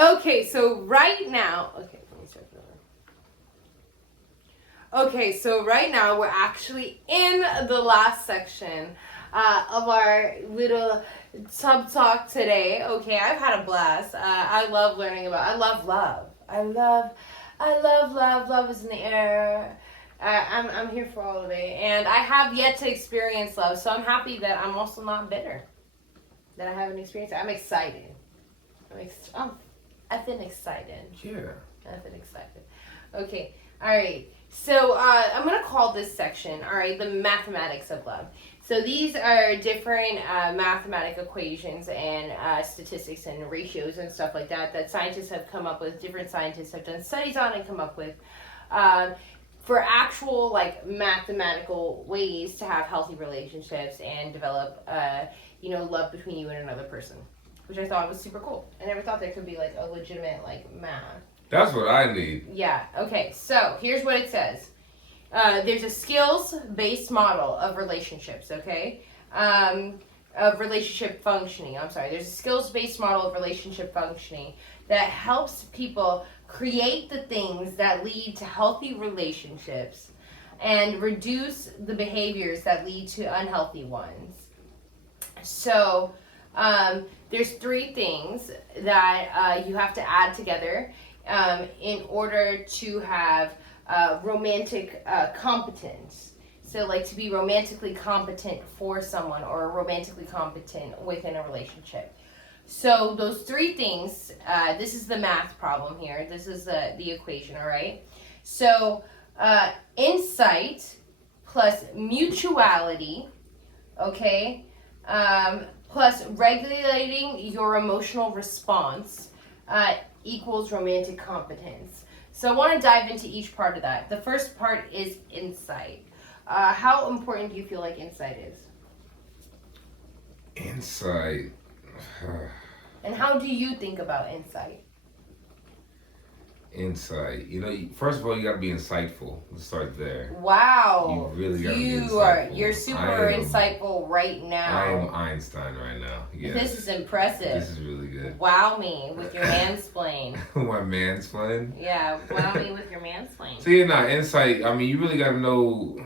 Okay, so right now, okay, let me start over. Okay, so right now we're actually in the last section of our little Tubtalk today. Okay, I've had a blast. I love learning about. I love love. I love love. Love is in the air. I'm here for all of it, and I have yet to experience love. So I'm happy that I'm also not bitter. That I haven't experienced it. I'm excited. I'm effing excited. Yeah. Effing excited. Okay. All right. So I'm gonna call this section, all right, the mathematics of love. So these are different mathematical equations and statistics and ratios and stuff like that that scientists have come up with. Different scientists have done studies on and come up with for actual like mathematical ways to have healthy relationships and develop love between you and another person, which I thought was super cool. I never thought there could be like a legitimate like math. That's what I need. Yeah, okay, so here's what it says. There's a skills-based model of relationships, okay? Of relationship functioning, I'm sorry. There's a skills-based model of relationship functioning that helps people create the things that lead to healthy relationships and reduce the behaviors that lead to unhealthy ones. So, there's three things that you have to add together in order to have romantic competence. So, like to be romantically competent for someone or romantically competent within a relationship. So, those three things, this is the math problem here. This is the equation, all right? So, insight plus mutuality, okay? Plus regulating your emotional response equals romantic competence. So I want to dive into each part of that. The first part is insight. How important do you feel like insight is? Insight. And how do you think about insight? Insight. First of all, you got to be insightful. Let's start there. Wow. You really got to be insightful. You're super insightful right now. I am Einstein right now. Yes. This is impressive. This is really good. Wow me with your mansplain. My mansplain? Yeah, wow me with your mansplain. So insight, you really got to know,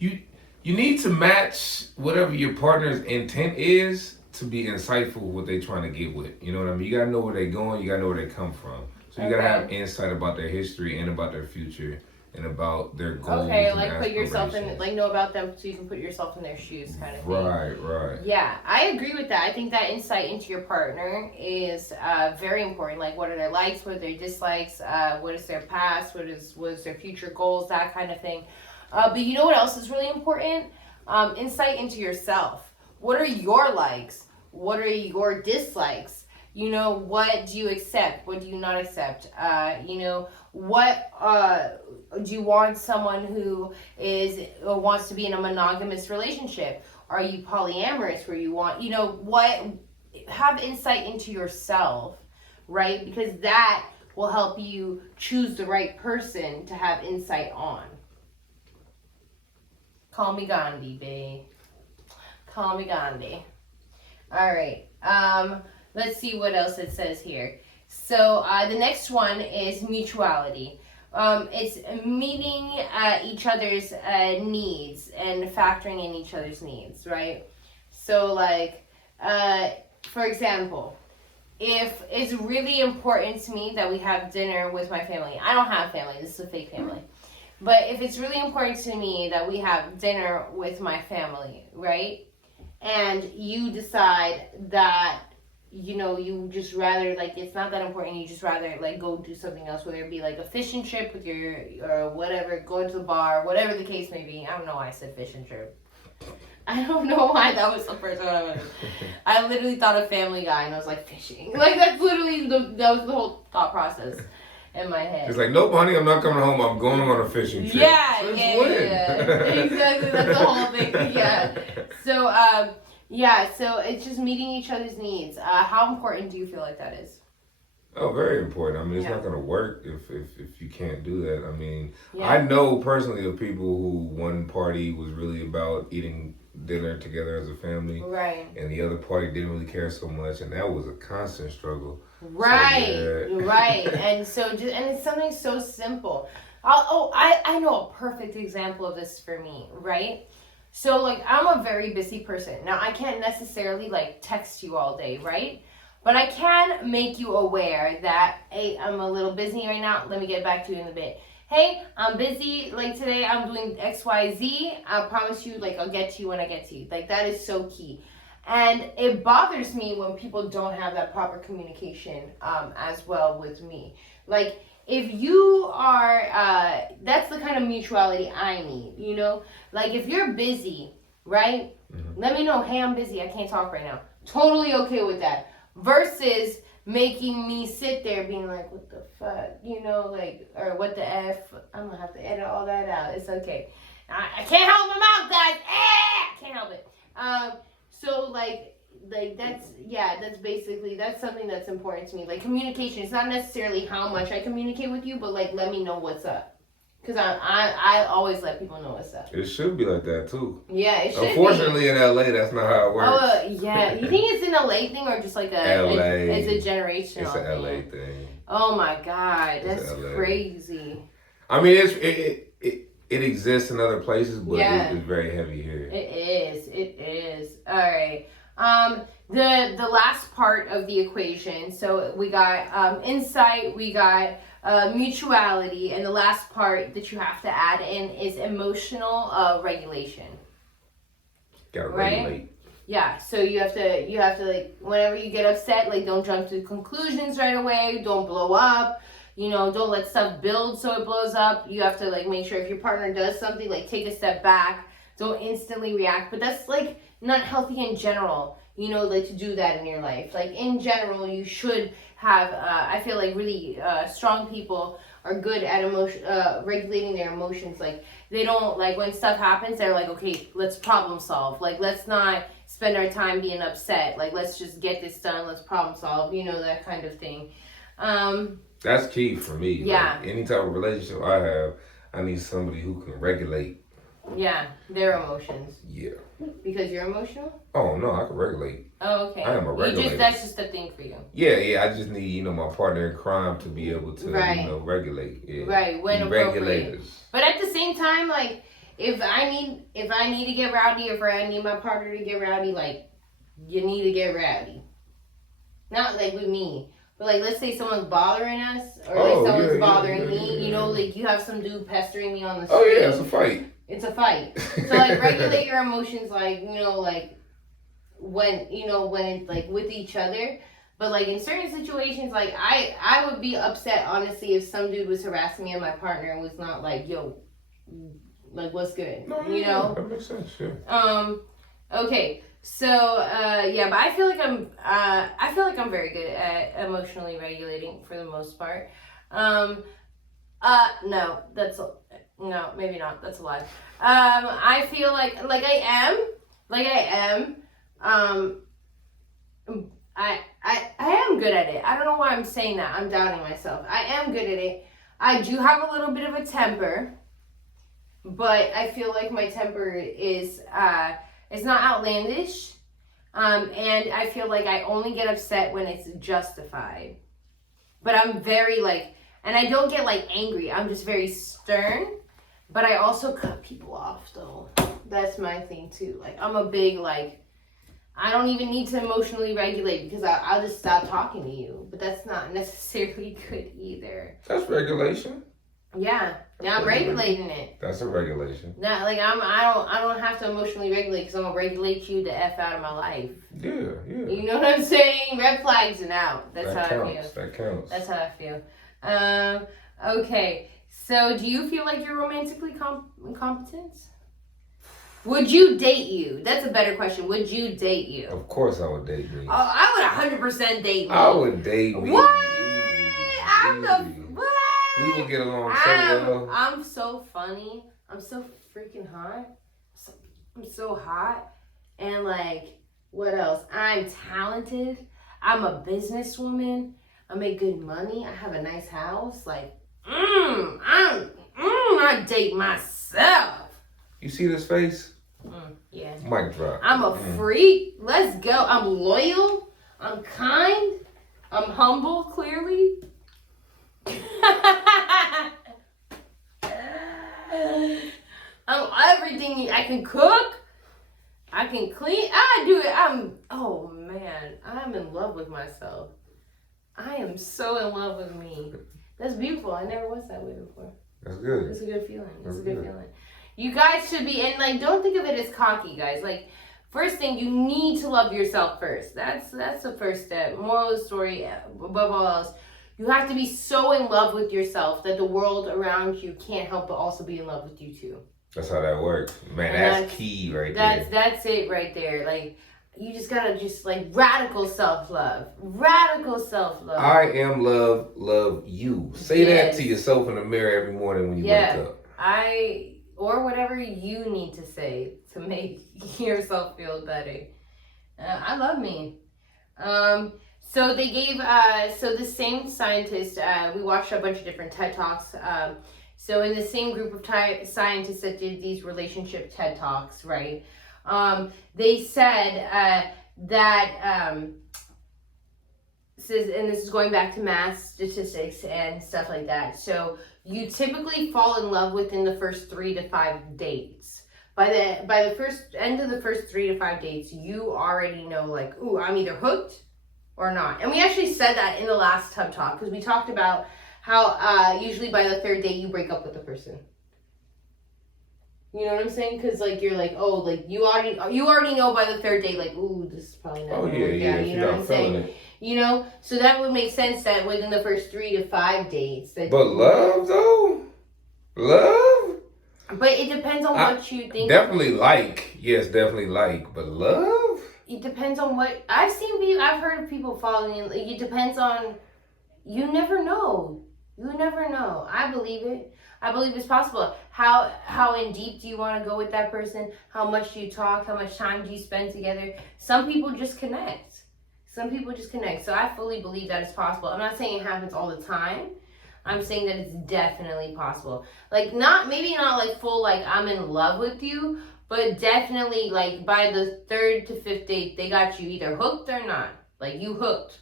you need to match whatever your partner's intent is to be insightful with what they're trying to get with. You know what I mean? You got to know where they're going. You got to know where they come from. So you got to have insight about their history and about their future and about their goals. Okay, and like put yourself in, like know about them so you can put yourself in their shoes kind of thing. Right. Yeah, I agree with that. I think that insight into your partner is very important. Like what are their likes, what are their dislikes, what is their past, what is their future goals, that kind of thing. But you know what else is really important? Insight into yourself. What are your likes? What are your dislikes? What do you accept? What do you not accept? What do you want someone who wants to be in a monogamous relationship? Are you polyamorous where you want, have insight into yourself, right? Because that will help you choose the right person to have insight on. Call me Gandhi, babe. Call me Gandhi. All right. Let's see what else it says here. So the next one is mutuality. It's meeting each other's needs and factoring in each other's needs, right? So like, for example, if it's really important to me that we have dinner with my family, I don't have family, this is a fake family. But if it's really important to me that we have dinner with my family, right? And you decide that, you just rather, like, it's not that important, you just rather, like, go do something else, whether it be, like, a fishing trip with or whatever, going to the bar, whatever the case may be. I don't know why I said fishing trip. I don't know why that was the first one I went. I literally thought of Family Guy, and I was like, fishing. Like, that's literally, that was the whole thought process in my head. It's like, nope, honey, I'm not coming home. I'm going on a fishing trip. Yeah. Exactly, that's the whole thing. Yeah. So it's just meeting each other's needs. How important do you feel like that is? Oh, very important. It's not going to work if you can't do that. I know personally of people who one party was really about eating dinner together as a family. Right. And the other party didn't really care so much, and that was a constant struggle. Right. So, yeah. Right. And it's something so simple. I know a perfect example of this for me, right? So, like, I'm a very busy person. Now, I can't necessarily, like, text you all day, right? But I can make you aware that, hey, I'm a little busy right now. Let me get back to you in a bit. Hey, I'm busy. Like, today I'm doing X, Y, Z. I promise you, like, I'll get to you when I get to you. Like, that is so key. And it bothers me when people don't have that proper communication as well with me. Like, if you are, that's the kind of mutuality I need, you know? Like, if you're busy, right? Mm-hmm. Let me know, hey, I'm busy. I can't talk right now. Totally okay with that. Versus making me sit there being like, what the fuck? You know, like, or what the F? I'm going to have to edit all that out. It's okay. I can't help my mouth, guys. I can't help it. So, like that's basically, that's something that's important to me. Like, communication, it's not necessarily how much I communicate with you, but, like, let me know what's up. Because I always let people know what's up. It should be like that, too. Yeah, it should Unfortunately, in LA, that's not how it works. Oh, yeah. You think it's an LA thing or just, like, it's a generational thing? It's an LA thing. Oh, my God. That's crazy. I mean, it exists in other places, but it's very heavy here. It is. All right. The last part of the equation. So we got insight, we got mutuality, and the last part that you have to add in is emotional regulation. Gotta regulate. Yeah. So you have to like, whenever you get upset, like, don't jump to conclusions right away. Don't blow up. You know, don't let stuff build so it blows up. You have to, like, make sure if your partner does something, like, take a step back. Don't instantly react. But that's, like, not healthy in general, you know, like, to do that in your life. Like, in general, you should have, I feel like really strong people are good at regulating their emotions. Like, they don't, like, when stuff happens, they're like, okay, let's problem solve. Like, let's not spend our time being upset. Like, let's just get this done. Let's problem solve, you know, that kind of thing. That's key for me. Yeah. Like, any type of relationship I have, I need somebody who can regulate. Yeah, their emotions. Yeah. Because you're emotional? Oh, no, I can regulate. Oh, okay. I am a regulator. That's just a thing for you. Yeah, I just need, you know, my partner in crime to be able to, you know, regulate. Yeah. Right, when appropriate. Regulators. But at the same time, like, if I need to get rowdy, or if I need my partner to get rowdy, like, you need to get rowdy. Not, like, with me. But, like, let's say someone's bothering us, or like someone's bothering me, you know, like, you have some dude pestering me on the street. Oh, yeah, it's a fight. It's a fight. So, like, regulate your emotions, like, you know, like, when like, with each other. But, like, in certain situations, like, I would be upset, honestly, if some dude was harassing me and my partner was not like, yo, like, what's good? No, you know? That makes sense, yeah. Okay. So, but I feel like I'm very good at emotionally regulating for the most part. No, maybe not. That's a lie. I feel like I am. I am good at it. I don't know why I'm saying that. I'm doubting myself. I am good at it. I do have a little bit of a temper, but I feel like my temper is it's not outlandish, and I feel like I only get upset when it's justified. But I'm very, like, and I don't get, like, angry. I'm just very stern, but I also cut people off, though. That's my thing, too. Like, I'm a big, like, I don't even need to emotionally regulate because I'll just stop talking to you. But that's not necessarily good either. That's regulation. Yeah, I'm regulating it. That's a regulation. Now, like, I don't have to emotionally regulate because I'm gonna regulate you the F out of my life. Yeah. You know what I'm saying? Red flags and out. That's how I feel. That counts. That's how I feel. Okay. So, do you feel like you're romantically incompetent? Would you date you? That's a better question. Would you date you? Of course, I would date me. Oh, I would 100% date me. I would date me. What? What? We would get along so well. I'm so funny. I'm so freaking hot. I'm so hot. And, like, what else? I'm talented. I'm a businesswoman. I make good money. I have a nice house. Like, I date myself. You see this face? Yeah. Mic drop. I'm a freak. Let's go. I'm loyal. I'm kind. I'm humble, clearly. I'm everything. I can cook. I can clean. I do it. Oh man, I'm in love with myself. I am so in love with me. That's beautiful. I never was that way before. That's good. It's a good feeling. It's a good feeling. You guys should be, and like, don't think of it as cocky, guys. Like, first thing, you need to love yourself first. That's the first step. Moral of the story, above all else, you have to be so in love with yourself that the world around you can't help but also be in love with you too. That's how that works. Man, that's key right there. That's it right there. Like, you just gotta like radical self-love. Radical self-love. I am love you. Say that to yourself in the mirror every morning when you wake up. Or whatever you need to say to make yourself feel better. I love me. So they gave, so the same scientist, we watched a bunch of different TED Talks. So in the same group of scientists that did these relationship TED Talks, right? They said that, and this is going back to math statistics and stuff like that. So you typically fall in love within the first 3 to 5 dates. By the first end of the first 3 to 5 dates, you already know, like, ooh, I'm either hooked or not. And we actually said that in the last Tub Talk, because we talked about how usually by the 3rd date you break up with the person. You know what I'm saying? Because like you're like, oh, like you already know by the 3rd date, like, ooh, this is probably not gonna work out. You know what I'm saying? You know, so that would make sense that within the first 3 to 5 dates. But love though, love. But it depends on what you think. Definitely definitely like, but love. It depends on what I've seen. I've heard of people falling in. Like, it depends on. You never know. You never know. I believe it. I believe it's possible. How in deep do you want to go with that person? How much do you talk? How much time do you spend together? Some people just connect. So I fully believe that it's possible. I'm not saying it happens all the time. I'm saying that it's definitely possible. Like, maybe not like full, like, I'm in love with you, but definitely, like, by the 3rd to 5th date, they got you either hooked or not. Like, you hooked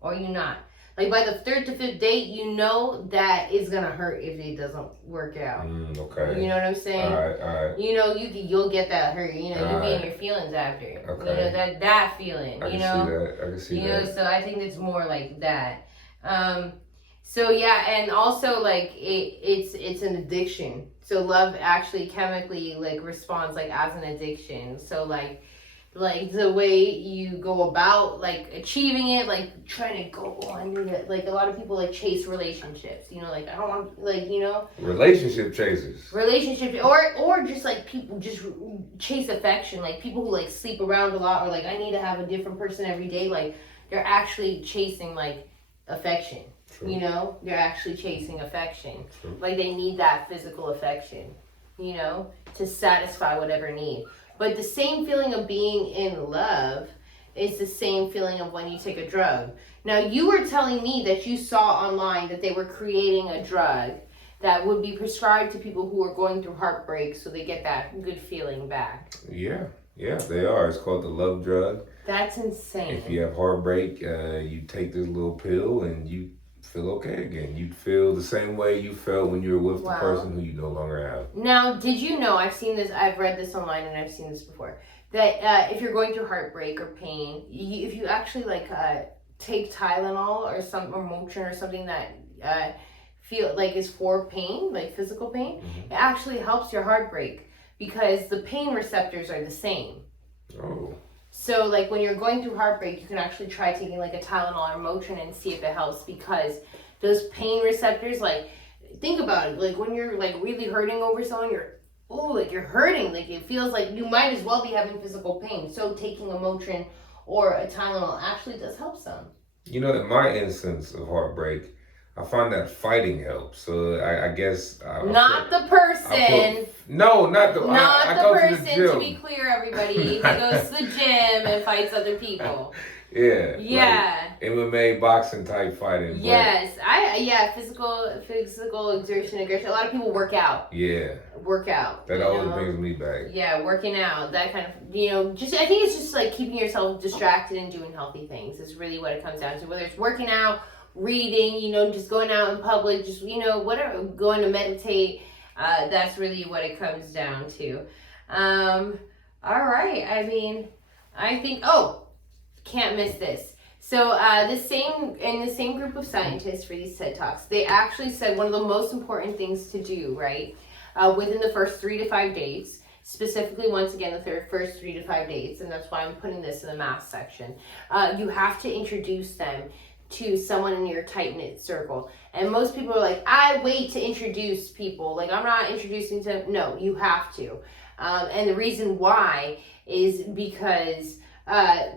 or you not. Like, by the 3rd to 5th date, you know that it's going to hurt if it doesn't work out. Okay. You know what I'm saying? All right. You know, you'll get that hurt. You know, you'll be in your feelings after. Okay. You know, that feeling, I can see that. You know, so I think it's more like that. So, yeah, and also, like, it's an addiction. So, love actually chemically, like, responds, like, as an addiction. So, like the way you go about, like, achieving it, like, trying to go on, like, a lot of people, like, chase relationships, you know, like, I don't want, like, you know. Relationship chasers. Or just, like, people just chase affection, like, people who, like, sleep around a lot, or, like, I need to have a different person every day, like, they're actually chasing, like, affection. True. You know, they're actually chasing affection. True. Like, they need that physical affection, you know, to satisfy whatever need. But the same feeling of being in love is the same feeling of when you take a drug. Now, you were telling me that you saw online that they were creating a drug that would be prescribed to people who are going through heartbreak so they get that good feeling back. Yeah, they are. It's called the love drug. That's insane. If you have heartbreak, you take this little pill and you feel okay again. You feel the same way you felt when you were with the person who you no longer have. Now, did you know, I've read this online and I've seen this before, that if you're going through heartbreak or pain, if you actually like take Tylenol or Motrin or something that feel like is for pain, like physical pain, it actually helps your heartbreak because the pain receptors are the same. Oh. So, like, when you're going through heartbreak, you can actually try taking, like, a Tylenol or Motrin and see if it helps because those pain receptors, like, think about it. Like, when you're, like, really hurting over someone, you're hurting. Like, it feels like you might as well be having physical pain. So, taking a Motrin or a Tylenol actually does help some. You know, in my instance of heartbreak, I find that fighting helps. So I guess not the person. Not the person. To, to be clear, everybody, he goes to the gym and fights other people. Yeah. Yeah. MMA, boxing type fighting. Yes, physical exertion, aggression. A lot of people work out. Yeah. Work out. That always brings me back. Yeah, working out, that kind of, just I think it's just like keeping yourself distracted and doing healthy things is really what it comes down to. Whether it's working out, reading, just going out in public, just whatever, going to meditate. That's really what it comes down to. All right. I mean, I think. Oh, can't miss this. So in the same group of scientists for these TED Talks, they actually said one of the most important things to do, right, within the first 3 to 5 dates, specifically, once again, the first 3 to 5 dates, and that's why I'm putting this in the math section. You have to introduce them to someone in your tight-knit circle. And most people are like, I wait to introduce people. Like, I'm not introducing to them. No, you have to. And the reason why is because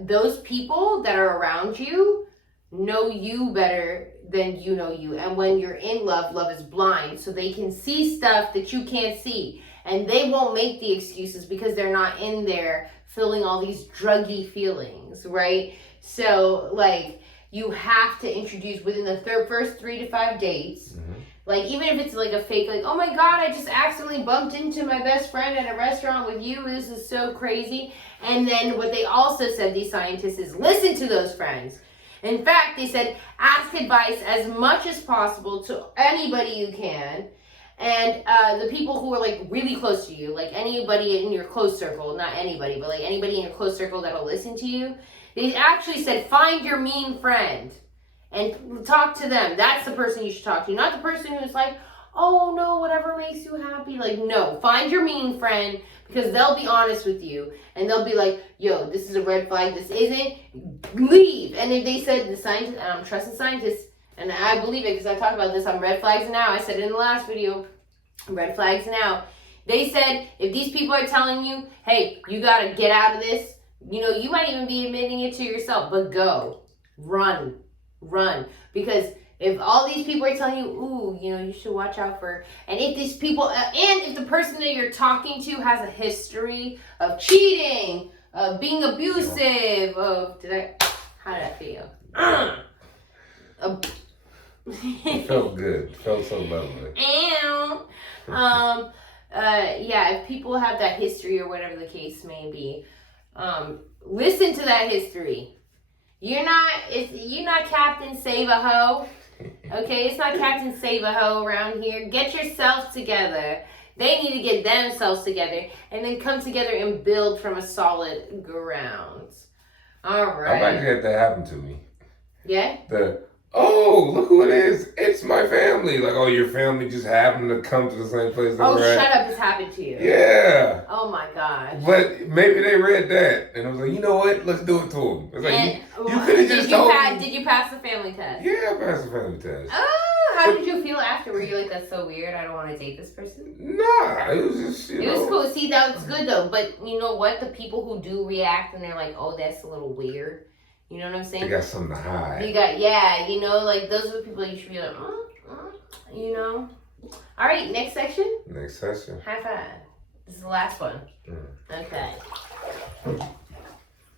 those people that are around you know you better than you know you. And when you're in love, love is blind. So they can see stuff that you can't see. And they won't make the excuses because they're not in there feeling all these druggy feelings, right? So, like, you have to introduce within the first 3 to 5 dates. Mm-hmm. Like, even if it's like a fake, like, oh my God, I just accidentally bumped into my best friend at a restaurant with you. This is so crazy. And then what they also said, these scientists, is listen to those friends. In fact, they said, ask advice as much as possible to anybody you can. And the people who are like really close to you, like anybody in your close circle, not anybody, but like anybody in your close circle that'll listen to you, they actually said, find your mean friend and talk to them. That's the person you should talk to, not the person who's like, oh no, whatever makes you happy. Like, no, find your mean friend because they'll be honest with you and they'll be like, yo, this is a red flag, this isn't, leave. And if they said the scientists, and I'm trusting scientists, and I believe it because I talked about this on Red Flags Now. I said it in the last video, Red Flags Now. They said if these people are telling you, hey, you got to get out of this, you might even be admitting it to yourself, but go. Run. Because if all these people are telling you, ooh, you should watch out for, and if these people, and if the person that you're talking to has a history of cheating, of being abusive, how did I feel? It felt good. It felt so lovely. If people have that history or whatever the case may be, listen to that history. You're not Captain Save a Ho. Okay, it's not Captain Save a Ho around here. Get yourself together. They need to get themselves together and then come together and build from a solid ground. All right. I've actually had that happen to me. Yeah? Oh, look who it is. It's my family. Like, oh, your family just happened to come to the same place. Oh, shut up. It's happened to you. Yeah. Oh, my gosh. But maybe they read that. And I was like, you know what? Let's do it to them. It's like, you could have just told me. Did you pass the family test? Yeah, I passed the family test. Oh, how did you feel after? Were you like, that's so weird. I don't want to date this person? Nah, it was just, It was cool. See, that was good, though. But you know what? The people who do react and they're like, oh, that's a little weird. You know what I'm saying? They got something to hide. Like those are the people you should be like, All right, next section. Next session. High five. This is the last one. Okay.